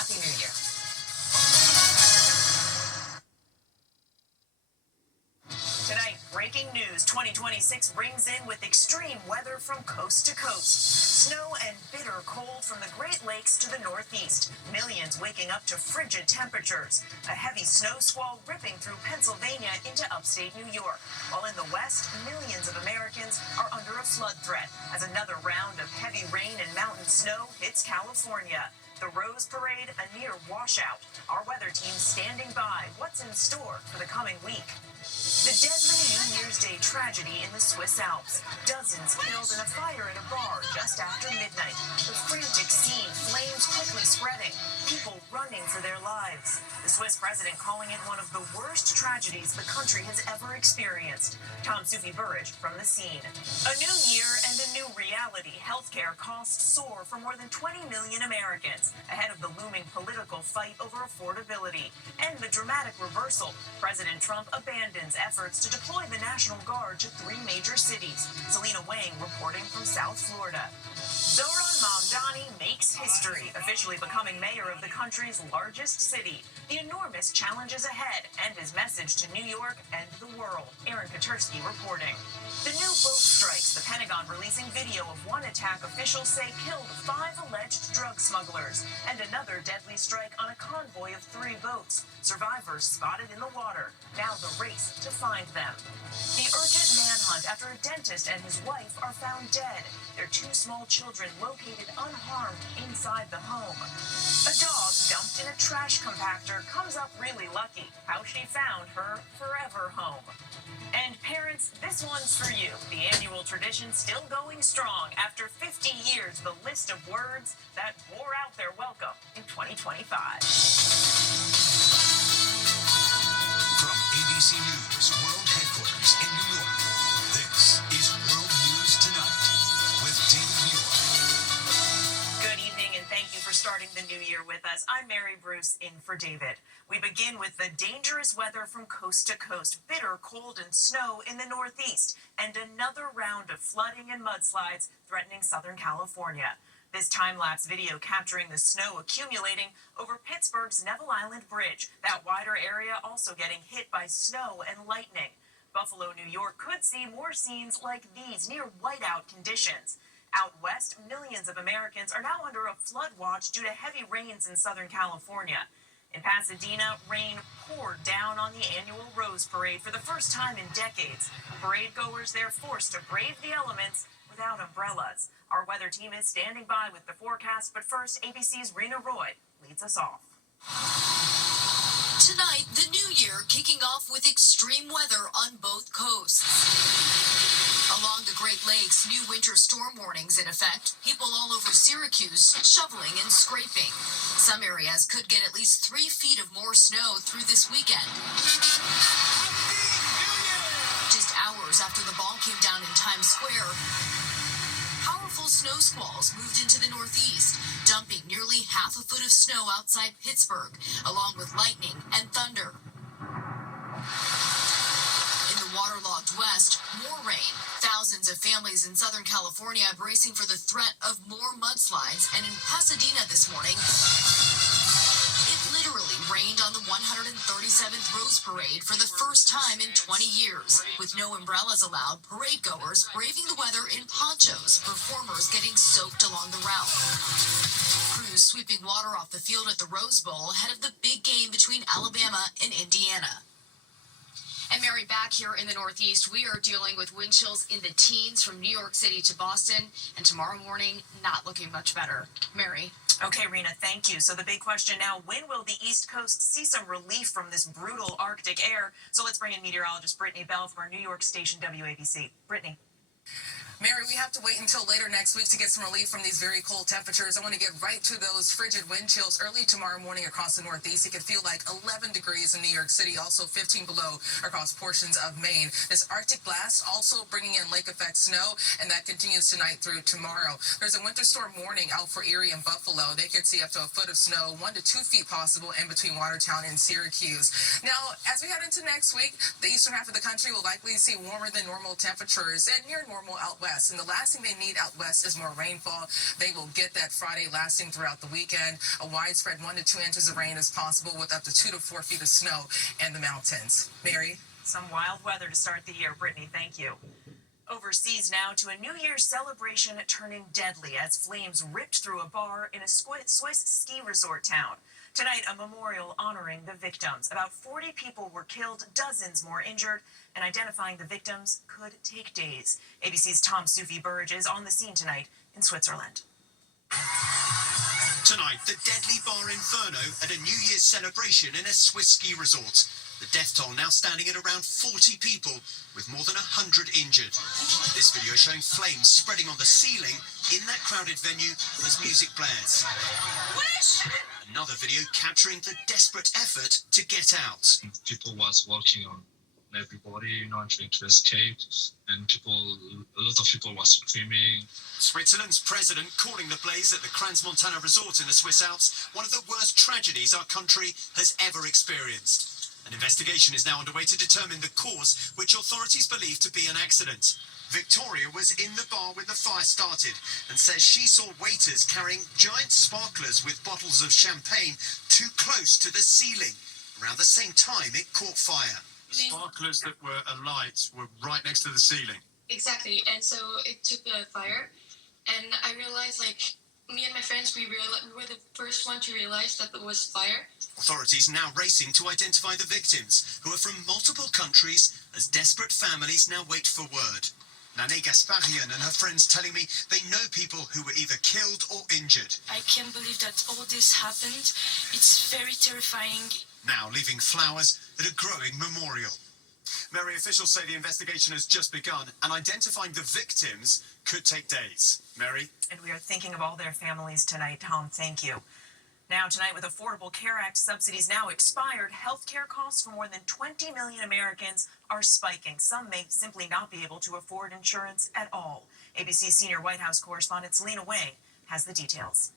Happy New Year. Tonight, breaking news, 2026 brings in with extreme weather from coast to coast. Snow and bitter cold from the Great Lakes to the Northeast. Millions waking up to frigid temperatures. A heavy snow squall ripping through Pennsylvania into upstate New York. While in the West, millions of Americans are under a flood threat as another round of heavy rain and mountain snow hits California. The Rose Parade, a near washout. Our weather team standing by. What's in store for the coming week? The deadly New Year's Day tragedy in the Swiss Alps. Dozens killed in a fire at a bar just after midnight. The frantic scene, flames quickly spreading, people running for their lives. The Swiss president calling it one of the worst tragedies the country has ever experienced. Tom Sufi Burridge from the scene. A new year and a new reality. Healthcare costs soar for more than 20 million Americans ahead of the looming political fight over affordability. And the dramatic reversal. President Trump abandons efforts to deploy the National Guard to 3 major cities. Selena Wang reporting from South Florida. Zohran Mamdani makes history, officially becoming mayor of the country's largest city. The enormous challenges ahead and his message to New York and the world. Aaron Katursky reporting. The new boat strikes, the Pentagon releasing video of one attack officials say killed 5 alleged drug smugglers, and another deadly strike on a convoy of 3 boats. Survivors spotted in the water. Now the race to find them. The urgent manhunt after a dentist and his wife are found dead. Their 2 small children located unharmed inside the home. A dog dumped in a trash compactor comes up really lucky. How she found her forever home. And parents, this one's for you. The annual tradition still going strong. After 50 years, the list of words that wore out their welcome in 2025. From ABC News World Headquarters in New York, this is World News Tonight with David Muir. Good evening and thank you for starting the new year with us. I'm Mary Bruce in for David. We begin with the dangerous weather from coast to coast, bitter cold and snow in the Northeast, and another round of flooding and mudslides threatening Southern California. This time-lapse video capturing the snow accumulating over Pittsburgh's Neville Island Bridge. That wider area also getting hit by snow and lightning. Buffalo, New York could see more scenes like these near whiteout conditions. Out west, millions of Americans are now under a flood watch due to heavy rains in Southern California. In Pasadena, rain poured down on the annual Rose Parade for the first time in decades. Parade goers there forced to brave the elements without umbrellas. Our weather team is standing by with the forecast, but first, ABC's Rena Roy leads us off. Tonight, the new year kicking off with extreme weather on both coasts. Along the Great Lakes, new winter storm warnings in effect. People all over Syracuse shoveling and scraping. Some areas could get at least 3 feet of more snow through this weekend. Just hours after the ball came down in Times Square, powerful snow squalls moved into the Northeast, dumping nearly half a foot of snow outside Pittsburgh, along with lightning and thunder. In the waterlogged West, more rain. Thousands of families in Southern California bracing for the threat of more mudslides, and in Pasadena this morning, it literally rained on the 137th Rose Parade for the first time in 20 years. With no umbrellas allowed, parade goers braving the weather in ponchos, performers getting soaked along the route. Crews sweeping water off the field at the Rose Bowl ahead of the big game between Alabama and Indiana. And Mary, back here in the Northeast, we are dealing with wind chills in the teens from New York City to Boston, and tomorrow morning, not looking much better. Mary. Okay, Rena, thank you. So the big question now, when will the East Coast see some relief from this brutal Arctic air? So let's bring in meteorologist Brittany Bell from our New York station WABC. Brittany. Mary, we have to wait until later next week to get some relief from these very cold temperatures. I want to get right to those frigid wind chills early tomorrow morning across the Northeast. It could feel like 11 degrees in New York City, also 15 below across portions of Maine. This Arctic blast also bringing in lake effect snow, and that continues tonight through tomorrow. There's a winter storm warning out for Erie and Buffalo. They could see up to a foot of snow, 1 to 2 feet possible in between Watertown and Syracuse. Now, as we head into next week, the eastern half of the country will likely see warmer than normal temperatures and near normal out west. west. And the last thing they need out west is more rainfall. They will get that Friday, lasting throughout the weekend. A widespread 1 to 2 inches of rain is possible, with up to 2 to 4 feet of snow in the mountains. Mary? Some wild weather to start the year. Brittany, thank you. Overseas now to a New Year's celebration turning deadly as flames ripped through a bar in a Swiss ski resort town. Tonight, a memorial honoring the victims. About 40 people were killed, dozens more injured, and identifying the victims could take days. ABC's Tom Sufi Burge is on the scene tonight in Switzerland. Tonight, the deadly bar inferno at a New Year's celebration in a Swiss ski resort. The death toll now standing at around 40 people, with more than 100 injured. This video showing flames spreading on the ceiling in that crowded venue as music blares. Another video capturing the desperate effort to get out. People was walking on everybody, trying to escape, and a lot of people was screaming. Switzerland's president calling the blaze at the Crans-Montana resort in the Swiss Alps one of the worst tragedies our country has ever experienced. An investigation is now underway to determine the cause, which authorities believe to be an accident. Victoria was in the bar when the fire started and says she saw waiters carrying giant sparklers with bottles of champagne too close to the ceiling. Around the same time, it caught fire. Sparklers that were alight were right next to the ceiling. Exactly, and so it took a fire, and I realized, me and my friends, we were the first one to realize that there was fire. Authorities now racing to identify the victims, who are from multiple countries, as desperate families now wait for word. Nane Gasparian and her friends telling me they know people who were either killed or injured. I can't believe that all this happened. It's very terrifying. Now leaving flowers at a growing memorial. Mary, officials say the investigation has just begun and identifying the victims could take days. Mary? And we are thinking of all their families tonight. Tom, thank you. Now, tonight, with Affordable Care Act subsidies now expired, health care costs for more than 20 million Americans are spiking. Some may simply not be able to afford insurance at all. ABC senior White House correspondent Selena Wang has the details.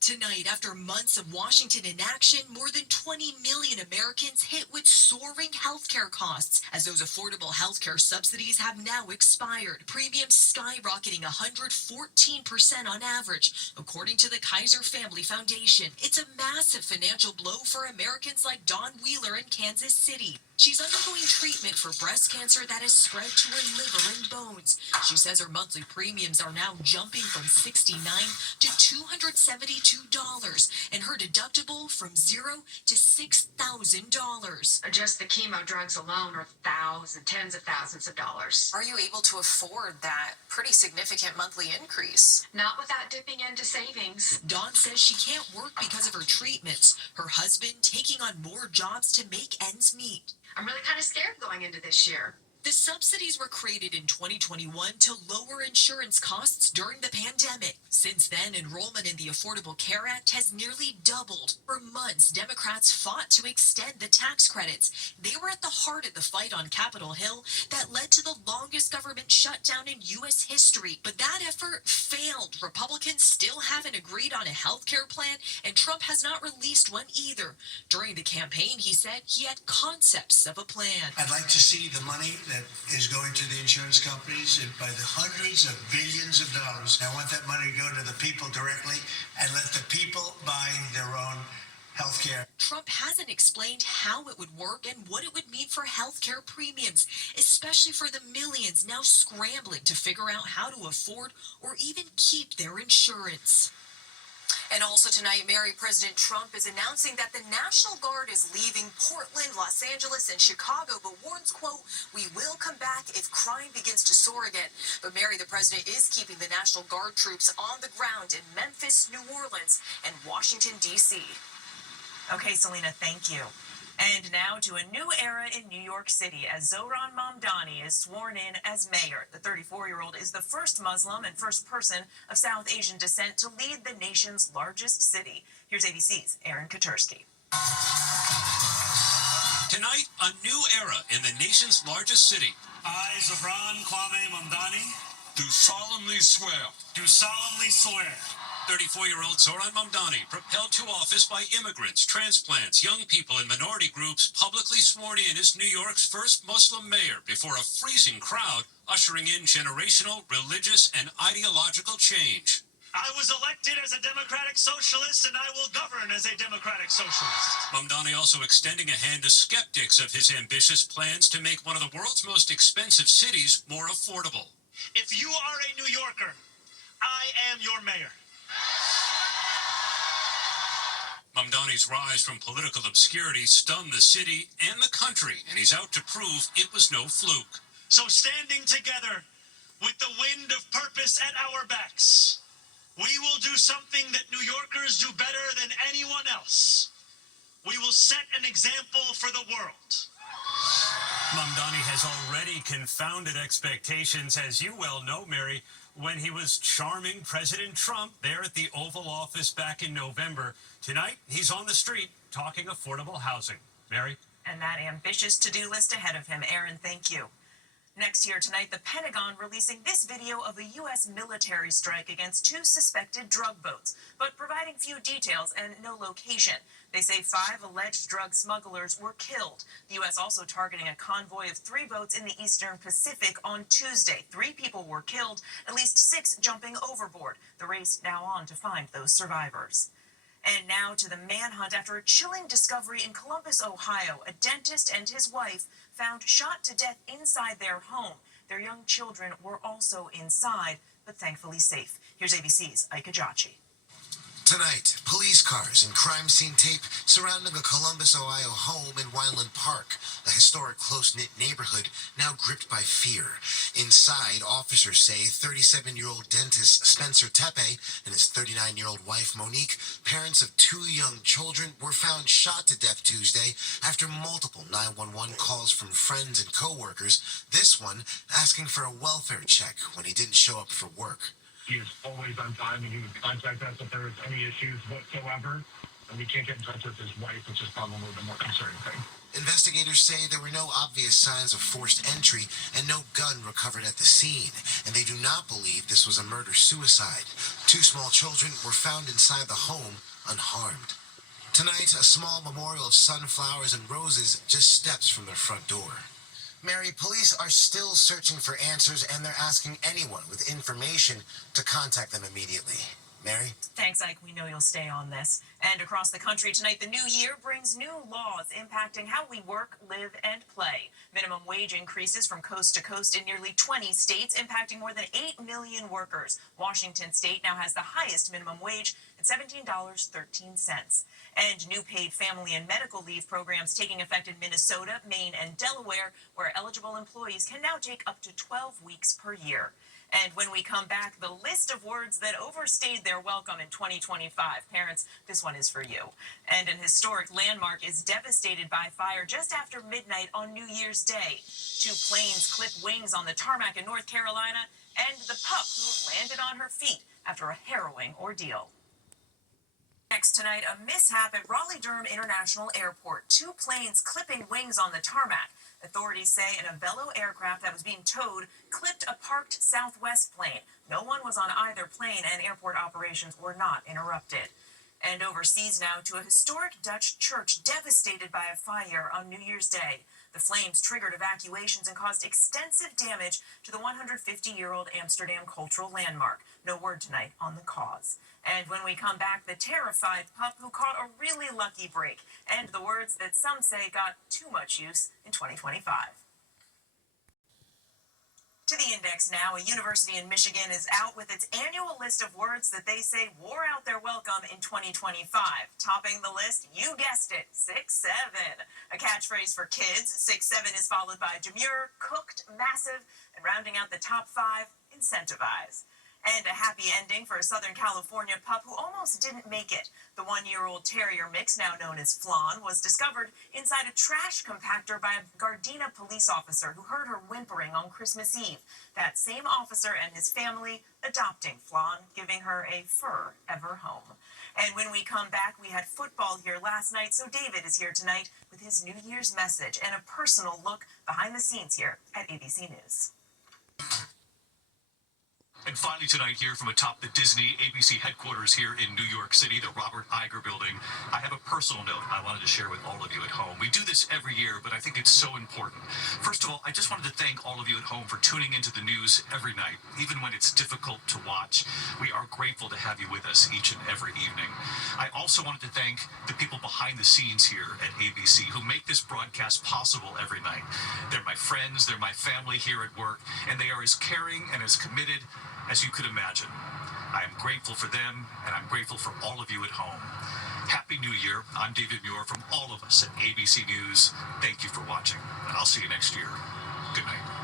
Tonight, after months of Washington inaction, more than 20 million Americans hit with soaring healthcare costs as those affordable healthcare subsidies have now expired. Premiums skyrocketing 114% on average, according to the Kaiser Family Foundation. It's a massive financial blow for Americans like Dawn Wheeler in Kansas City. She's undergoing treatment for breast cancer that has spread to her liver and bones. She says her monthly premiums are now jumping from $69 to $272, and her deductible from $0 to $6,000. Just the chemo drugs alone are thousands, tens of thousands of dollars. Are you able to afford that pretty significant monthly increase? Not without dipping into savings. Dawn says she can't work because of her treatments. Her husband taking on more jobs to make ends meet. I'm really kind of scared going into this year. The subsidies were created in 2021 to lower insurance costs during the pandemic. Since then, enrollment in the Affordable Care Act has nearly doubled. For months, Democrats fought to extend the tax credits. They were at the heart of the fight on Capitol Hill that led to the longest government shutdown in U.S. history. But that effort failed. Republicans still haven't agreed on a health care plan, and Trump has not released one either. During the campaign, he said he had concepts of a plan. I'd like to see the money that is going to the insurance companies by the hundreds of billions of dollars. I want that money to go to the people directly and let the people buy their own health care. Trump hasn't explained how it would work and what it would mean for health care premiums, especially for the millions now scrambling to figure out how to afford or even keep their insurance. And also tonight, Mary, President Trump is announcing that the National Guard is leaving Portland, Los Angeles, and Chicago, but warns, quote, "We will come back if crime begins to soar again." But Mary, the president is keeping the National Guard troops on the ground in Memphis, New Orleans, and Washington, D.C. Okay, Selena, thank you. And now to a new era in New York City as Zohran Mamdani is sworn in as mayor. The 34-year-old is the first Muslim and first person of South Asian descent to lead the nation's largest city. Here's ABC's Aaron Katursky. Tonight, a new era in the nation's largest city. I, Zohran Kwame Mamdani, Do solemnly swear do solemnly swear 34-year-old Zoran Mamdani, propelled to office by immigrants, transplants, young people, and minority groups, publicly sworn in as New York's first Muslim mayor before a freezing crowd, ushering in generational, religious, and ideological change. I was elected as a democratic socialist, and I will govern as a democratic socialist. Mamdani also extending a hand to skeptics of his ambitious plans to make one of the world's most expensive cities more affordable. If you are a New Yorker, I am your mayor. Mamdani's rise from political obscurity stunned the city and the country, and he's out to prove it was no fluke. So standing together with the wind of purpose at our backs, we will do something that New Yorkers do better than anyone else. We will set an example for the world. Mamdani has already confounded expectations, as you well know, Mary, when he was charming President Trump there at the Oval Office back in November. Tonight, he's on the street talking affordable housing. Mary? And that ambitious to-do list ahead of him. Aaron, thank you. Next here tonight, the Pentagon releasing this video of a U.S. military strike against 2 suspected drug boats, but providing few details and no location. They say 5 alleged drug smugglers were killed. The U.S. also targeting a convoy of 3 boats in the Eastern Pacific on Tuesday. 3 people were killed, at least 6 jumping overboard. The race now on to find those survivors. And now to the manhunt after a chilling discovery in Columbus, Ohio. A dentist and his wife found shot to death inside their home. Their young children were also inside, but thankfully safe. Here's ABC's Ike Ajachi. Tonight, police cars and crime scene tape surrounding a Columbus, Ohio home in Wineland Park, a historic close-knit neighborhood now gripped by fear. Inside, officers say 37-year-old dentist Spencer Tepe and his 39-year-old wife Monique, parents of 2 young children, were found shot to death Tuesday after multiple 911 calls from friends and co-workers, this one asking for a welfare check when he didn't show up for work. He is always on time, and he would contact us if there was any issues whatsoever. And we can't get in touch with his wife, which is probably a little bit more concerning thing. Investigators say there were no obvious signs of forced entry and no gun recovered at the scene, and they do not believe this was a murder-suicide. 2 small children were found inside the home unharmed. Tonight, a small memorial of sunflowers and roses just steps from their front door. Mary, police are still searching for answers, and they're asking anyone with information to contact them immediately. Mary? Thanks, Ike. We know you'll stay on this. And across the country tonight, the new year brings new laws impacting how we work, live, and play. Minimum wage increases from coast to coast in nearly 20 states, impacting more than 8 million workers. Washington state now has the highest minimum wage at $17.13. And new paid family and medical leave programs taking effect in Minnesota, Maine, and Delaware, where eligible employees can now take up to 12 weeks per year. And when we come back, the list of words that overstayed their welcome in 2025. Parents, this one is for you. And an historic landmark is devastated by fire just after midnight on New Year's Day. 2 planes clipped wings on the tarmac in North Carolina, and the pup who landed on her feet after a harrowing ordeal. Next tonight, a mishap at Raleigh-Durham International Airport. 2 planes clipping wings on the tarmac. Authorities say an Avelo aircraft that was being towed clipped a parked Southwest plane. No one was on either plane, and airport operations were not interrupted. And overseas now to a historic Dutch church devastated by a fire on New Year's Day. The flames triggered evacuations and caused extensive damage to the 150-year-old Amsterdam cultural landmark. No word tonight on the cause. And when we come back, the terrified pup who caught a really lucky break, and the words that some say got too much use in 2025. To the index now, a university in Michigan is out with its annual list of words that they say wore out their welcome in 2025. Topping the list, you guessed it, 6'7". A catchphrase for kids, 6'7" is followed by demure, cooked, massive, and rounding out the top 5, incentivize. And a happy ending for a Southern California pup who almost didn't make it. The 1-year-old terrier mix, now known as Flan, was discovered inside a trash compactor by a Gardena police officer who heard her whimpering on Christmas Eve. That same officer and his family adopting Flan, giving her a forever home. And when we come back, we had football here last night, so David is here tonight with his New Year's message and a personal look behind the scenes here at ABC News. And finally tonight, here from atop the Disney ABC headquarters here in New York City, the Robert Iger building, I have a personal note I wanted to share with all of you at home. We do this every year, but I think it's so important. First of all, I just wanted to thank all of you at home for tuning into the news every night, even when it's difficult to watch. We are grateful to have you with us each and every evening. I also wanted to thank the people behind the scenes here at ABC who make this broadcast possible every night. They're my friends, they're my family here at work, and they are as caring and as committed as you could imagine. I am grateful for them, and I'm grateful for all of you at home. Happy New Year. I'm David Muir from all of us at ABC News. Thank you for watching, and I'll see you next year. Good night.